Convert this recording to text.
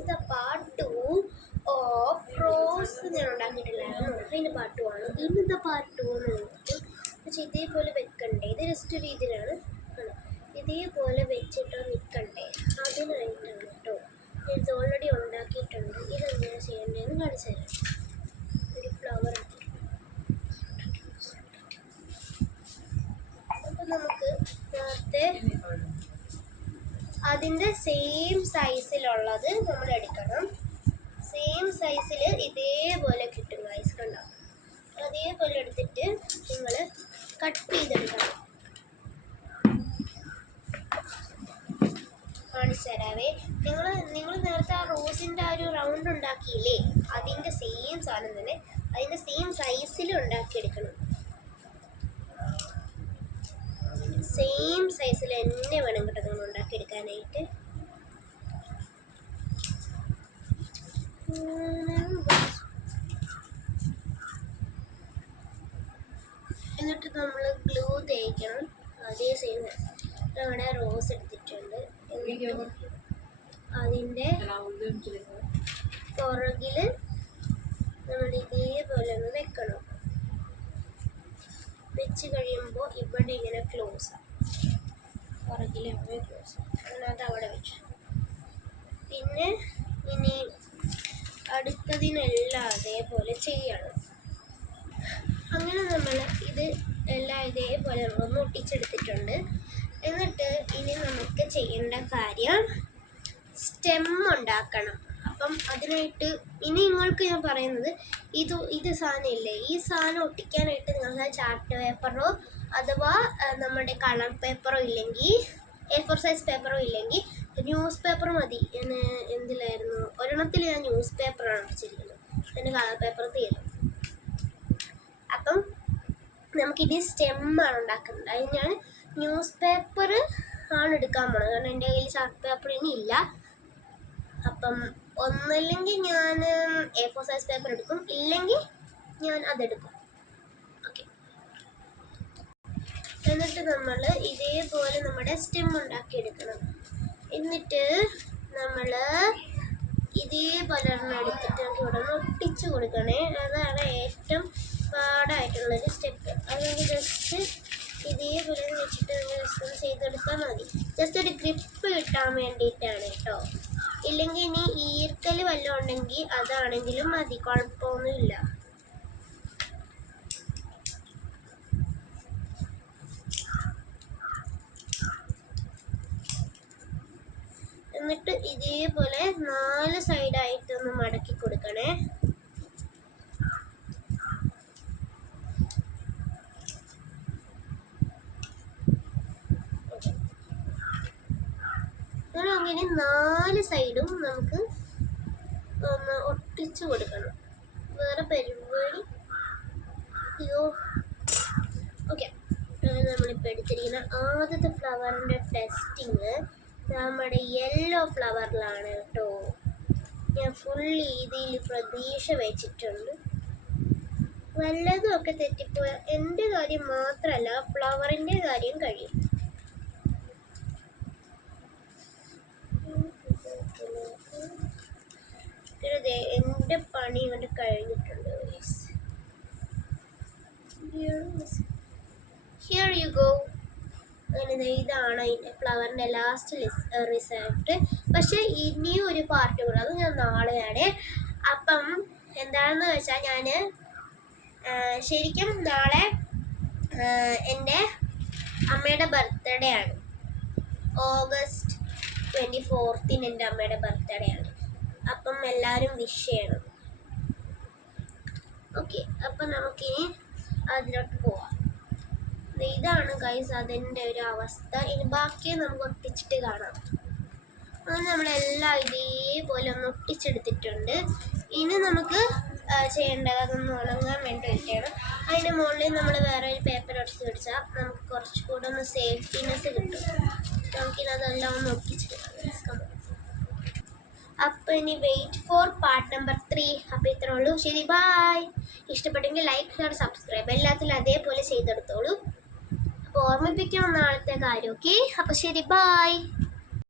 is the part 2 of rose ഞാൻ ഉണ്ടാക്കിയിട്ടില്ലായിരുന്നു. അതിൻ്റെ part 2 ആണ്. ഇന്നത്തെ പാർട്ട് 2 എന്ന് പറഞ്ഞിട്ട് പക്ഷേ ഇതേപോലെ വെക്കണ്ടേ, ഇത് ജസ്റ്റ് ഒരു ഇതിലാണ് ഇതേപോലെ വെച്ചിട്ട് നിൽക്കണ്ടേ, അതിനായിട്ടാണ് കേട്ടോ. ഇത് ഓൾറെഡി ഉണ്ടാക്കിയിട്ടുണ്ട്. ഇതെങ്ങനെ ചെയ്യേണ്ടതെന്ന് കാണിച്ചു തരാം. ഒരു ഫ്ലവർ ആക്കി അപ്പം നമുക്ക് നേരത്തെ അതിൻ്റെ സെയിം സൈസിലുള്ളത് നമ്മൾ എടുക്കണം. സെയിം സൈസിൽ ഇതേപോലെ കിട്ടും ഗൈസ്, കണ്ടോ? അതേപോലെ എടുത്തിട്ട് നിങ്ങൾ കട്ട് ചെയ്തെടുക്കണം. കാണിച്ചു തരാവേ. നിങ്ങൾ നേരത്തെ ആ റോസിൻ്റെ ആ ഒരു റൗണ്ട് ഉണ്ടാക്കിയില്ലേ, അതിൻ്റെ സെയിം സാധനം തന്നെ അതിൻ്റെ സെയിം സൈസിൽ ഉണ്ടാക്കിയെടുക്കണം. സെയിം സൈസിൽ തന്നെ വേണം കേട്ടോ നിങ്ങൾ ഉണ്ടാക്കിയെടുക്കാനായിട്ട്. എന്നിട്ട് നമ്മൾ ഗ്ലൂ തേക്കണം. അതേ സെയിം നമ്മുടെ റോസ് എടുത്തിട്ടുണ്ട്. അതിൻ്റെ പുറകിൽ നമ്മൾ ഇതേപോലെ ഒന്ന് വെക്കണം. വെച്ച് കഴിയുമ്പോൾ ഇവിടെ ഇങ്ങനെ ക്ലോസ് ആവും, പുറകിൽ ഇവിടെ ക്ലോസ് ആവും. അങ്ങനെ അത് അവിടെ വെച്ചു. പിന്നെ ഇനി അടുത്തതിനെല്ലാം അതേപോലെ ചെയ്യണം. അങ്ങനെ നമ്മൾ ഇത് എല്ലാം ഇതേപോലെ നമ്മളൊന്ന് ഒട്ടിച്ചെടുത്തിട്ടുണ്ട്. എന്നിട്ട് ഇനി നമുക്ക് ചെയ്യേണ്ട കാര്യം സ്റ്റെം ഉണ്ടാക്കണം. അപ്പം അതിനായിട്ട് ഇനി നിങ്ങൾക്ക് ഞാൻ പറയുന്നത് ഇത് സാധനം ഇല്ലേ, ഈ സാധനം ഒട്ടിക്കാനായിട്ട് നിങ്ങൾക്ക് ചാർട്ട് പേപ്പറോ അഥവാ നമ്മുടെ കളർ പേപ്പറോ ഇല്ലെങ്കിൽ A4 സൈസ് പേപ്പറോ ഇല്ലെങ്കിൽ ന്യൂസ് പേപ്പർ മതി. എന്തിലായിരുന്നു ഒരെണ്ണത്തിൽ ഞാൻ ന്യൂസ് പേപ്പറാണ് ഒട്ടിച്ചിരിക്കുന്നത്. എൻ്റെ കളർ പേപ്പർ തീരും. അപ്പം നമുക്കിത് സ്റ്റെമ്മാണ് ഉണ്ടാക്കുന്നത്. അതിന് ഞാൻ ന്യൂസ് പേപ്പർ ആണ് എടുക്കാൻ പോണത്. കാരണം എൻ്റെ കയ്യിൽ ചാർട്ട് പേപ്പർ ഇനി ഇല്ല. അപ്പം ഒന്നല്ലെങ്കിൽ ഞാൻ A4 സൈസ് പേപ്പർ എടുക്കും, ഇല്ലെങ്കിൽ ഞാൻ അതെടുക്കും. ഓക്കെ. എന്നിട്ട് നമ്മൾ ഇതേപോലെ നമ്മുടെ സ്റ്റെം ഉണ്ടാക്കിയെടുക്കണം. എന്നിട്ട് നമ്മൾ ഇതേപോലെ എടുത്തിട്ട് നമുക്ക് ഇവിടെ നിന്ന് ഒട്ടിച്ച് കൊടുക്കണേ. അതാണ് ഏറ്റവും പാടായിട്ടുള്ളൊരു സ്റ്റെപ്പ്. അല്ലെങ്കിൽ ജസ്റ്റ് ഇതേപോലെ വെച്ചിട്ട് ജസ്റ്റ് ഒന്ന് ചെയ്തെടുത്താൽ മതി. ജസ്റ്റ് ഒരു ഗ്രിപ്പ് കിട്ടാൻ വേണ്ടിയിട്ടാണ് കേട്ടോ. ഇല്ലെങ്കിൽ ഇനി ഈർക്കൽ വല്ലതും ഉണ്ടെങ്കിൽ അതാണെങ്കിലും മതി, കുഴപ്പമൊന്നുമില്ല. എന്നിട്ട് ഇതേപോലെ 4 സൈഡായിട്ടൊന്ന് മടക്കി കൊടുക്കണേ. അങ്ങനെ 4 സൈഡും നമുക്ക് ഒന്ന് ഒട്ടിച്ചു കൊടുക്കണം. വേറെ പരിപാടി ഓക്കെ. നമ്മളിപ്പോൾ എടുത്തിരിക്കുന്ന ആദ്യത്തെ ഫ്ലവറിൻ്റെ ടെസ്റ്റിങ് നമ്മുടെ യെല്ലോ ഫ്ലവറിലാണ് കേട്ടോ. ഞാൻ ഫുൾ ഇതിൽ പ്രതീക്ഷ വെച്ചിട്ടുണ്ട്. വല്ലതും ഒക്കെ തെറ്റിപ്പോയാൽ എൻ്റെ കാര്യം മാത്രമല്ല, ഫ്ലവറിൻ്റെ കാര്യം കഴിയും. എൻ്റെ പണി കൊണ്ട് കഴിഞ്ഞിട്ടുണ്ട്. Here you go. അങ്ങനെ ഇതാണ് അതിൻ്റെ ഫ്ലവറിൻ്റെ ലാസ്റ്റ് റിസൾട്ട്. പക്ഷേ ഇനിയും ഒരു പാർട്ട് കൂടെ, അത് ഞാൻ നാളെയാണ്. അപ്പം എന്താണെന്ന് വെച്ചാൽ ഞാൻ ശരിക്കും നാളെ എൻ്റെ അമ്മയുടെ ബർത്ത്ഡേ ആണ്. August 24 എൻ്റെ അമ്മയുടെ ബർത്ത്ഡേ ആണ്. അപ്പം എല്ലാവരും വിഷ് ചെയ്യണം. ഓക്കെ. അപ്പം നമുക്കിനി അതിലോട്ട് പോവാം. ഇതാണ് ഗൈസ് അതിൻ്റെ ഒരു അവസ്ഥ. ഇനി ബാക്കി നമുക്ക് ഒട്ടിച്ചിട്ട് കാണാം. അങ്ങനെ നമ്മളെല്ലാം ഇതേപോലെ ഒന്ന് ഒട്ടിച്ചെടുത്തിട്ടുണ്ട്. ഇനി നമുക്ക് ചെയ്യേണ്ടത് അതൊന്ന് ഉണങ്ങാൻ വേണ്ടി വെക്കണം. അതിൻ്റെ മുകളിൽ നമ്മൾ വേറെ ഒരു പേപ്പർ ഒട്ടിച്ച് പിടിച്ചാൽ നമുക്ക് കുറച്ചുകൂടെ ഒന്ന് സേഫ്റ്റിനെസ് കിട്ടും. നമുക്കിനി അതെല്ലാം ഒന്ന് ഒട്ടിച്ചെടുക്കാം. അപ്പോൾ ഇനി വെയിറ്റ് ഫോർ പാർട്ട് നമ്പർ 3. അപ്പോൾ ഇത്രേ ഉള്ളൂ. ശരി, ബായ്. ഇഷ്ടപ്പെട്ടെങ്കിൽ ലൈക്ക്, ഷെയർ, സബ്സ്ക്രൈബ് എല്ലാത്തിലും അതേപോലെ ചെയ്തെടുത്തോളൂ. അപ്പോൾ ഓർമ്മിപ്പിക്കണം നാളത്തെ കാര്യം. ഓക്കെ. അപ്പോൾ ശരി, ബായ്.